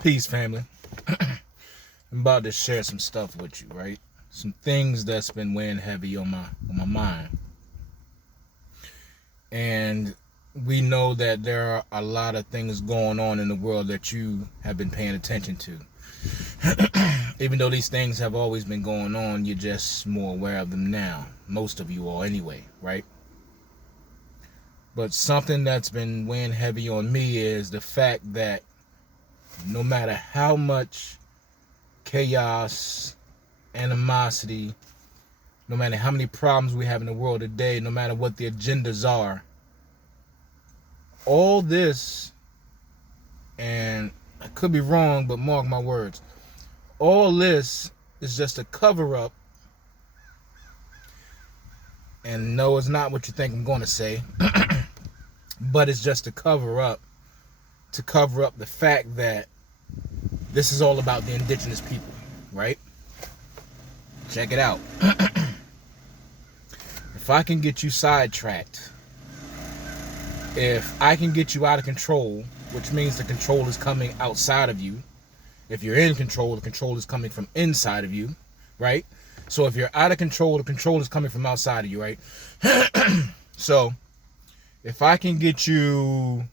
Peace, family. I'm about to share some stuff with you, right? Some things that's been weighing heavy on my mind. And we know that there are a lot of things going on in the world that you have been paying attention to. Even though these things have always been going on, you're just more aware of them now. Most of you are anyway, right? But something that's been weighing heavy on me is the fact that no matter how much chaos, animosity, no matter how many problems we have in the world today, no matter what the agendas are, all this, and I could be wrong, but mark my words, all this is just a cover up. And no, it's not what you think I'm going to say, but it's just a cover up to cover up the fact that this is all about the indigenous people, right? Check it out. If I can get you sidetracked, if I can get you out of control, which means the control is coming outside of you. If you're in control, the control is coming from inside of you, right? So if you're out of control, the control is coming from outside of you, right? So if I can get you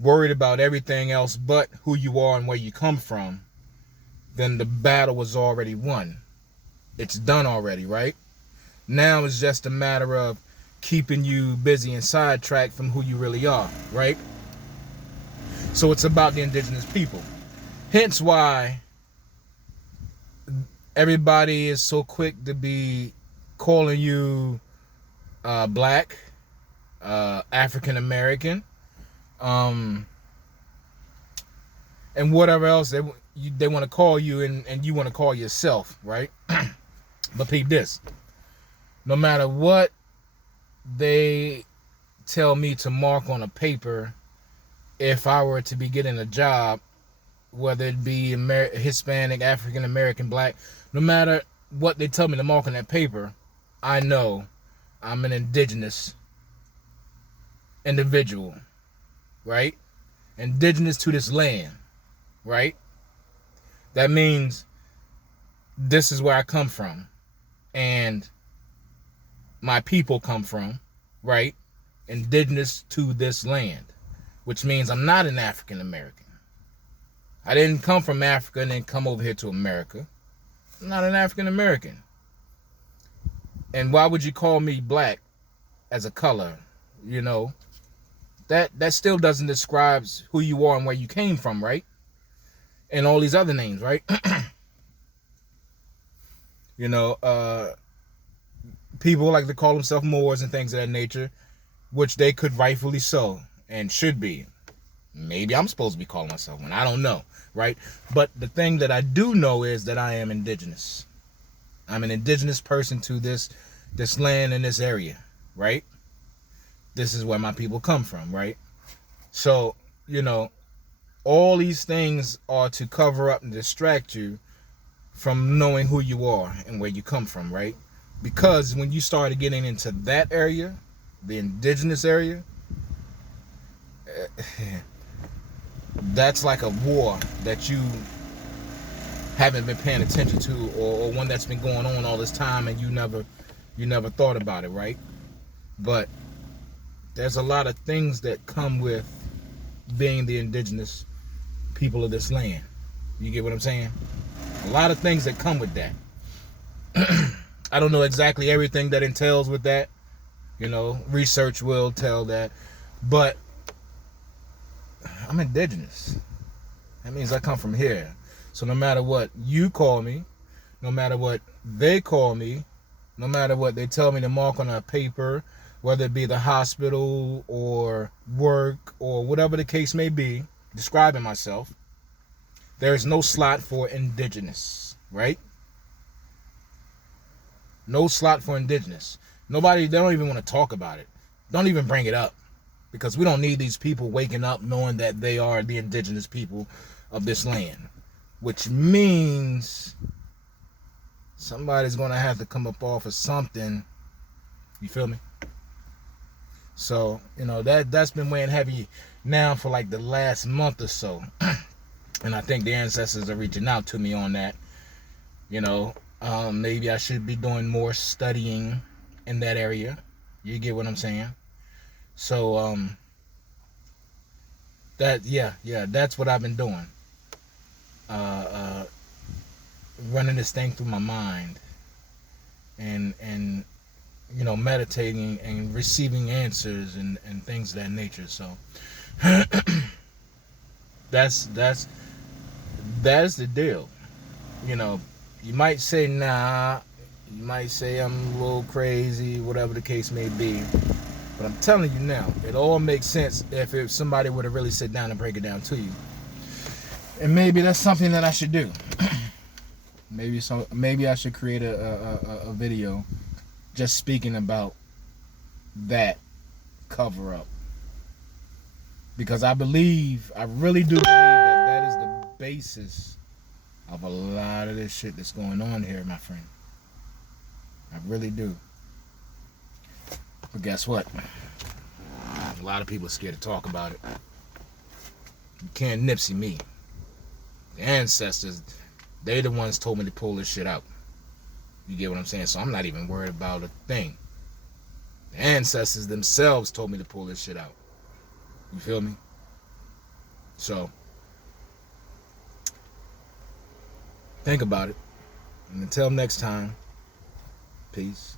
worried about everything else but who you are and where you come from, then the battle was already won. It's done already, right? Now it's just a matter of keeping you busy and sidetracked from who you really are, right? So it's about the indigenous people. Hence why everybody is so quick to be calling you black, African American, and whatever else they want to call you, and you want to call yourself, right? But peep this. No matter what they tell me to mark on a paper, if I were to be getting a job, whether it be Hispanic, African American, black, no matter what they tell me to mark on that paper, I know I'm an indigenous individual, right? Indigenous to this land, right? That means this is where I come from, and my people come from, right? Indigenous to this land, which means I'm not an African American. I didn't come from Africa and then come over here to America. I'm not an African American. And why would you call me black as a color? You know, that still doesn't describe who you are and where you came from, right? And all these other names, right? You know, people like to call themselves Moors and things of that nature, which they could rightfully so and should be. Maybe I'm supposed to be calling myself one. I don't know, right? But the thing that I do know is that I am indigenous. I'm an indigenous person to this land and this area, right? This is where my people come from, right? So, you know, all these things are to cover up and distract you from knowing who you are and where you come from, right? Because when you started getting into that area, the indigenous area, that's like a war that you haven't been paying attention to, or one that's been going on all this time and you never thought about it, right? But there's a lot of things that come with being the indigenous people of this land. You get what I'm saying? A lot of things that come with that. I don't know exactly everything that entails with that. You know, research will tell that. But I'm indigenous. That means I come from here. So no matter what you call me, no matter what they call me, no matter what they tell me to mark on a paper, whether it be the hospital or work or whatever the case may be, describing myself, there is no slot for indigenous, right? No slot for indigenous. They don't even want to talk about it. Don't even bring it up. Because we don't need these people waking up knowing that they are the indigenous people of this land. Which means somebody's going to have to come up off of something. You feel me? So, you know, that's been weighing heavy now for like the last month or so. And And I think the ancestors are reaching out to me on that. You know, maybe I should be doing more studying in that area. You get what I'm saying? So, that's what I've been doing. Running this thing through my mind, and meditating and receiving answers and things of that nature. So that's the deal. You might say nah, you might say I'm a little crazy, whatever the case may be. But I'm telling you now, it all makes sense if somebody were to really sit down and break it down to you. And maybe that's something that I should do. Maybe I should create a video just speaking about that cover up. Because I really do believe that is the basis of a lot of this shit that's going on here, my friend. I really do. But guess what? A lot of people are scared to talk about it. You can't Nipsey me. The ancestors, they the ones told me to pull this shit out. You get what I'm saying? So I'm not even worried about a thing. The ancestors themselves told me to pull this shit out. You feel me? So think about it. And until next time, peace.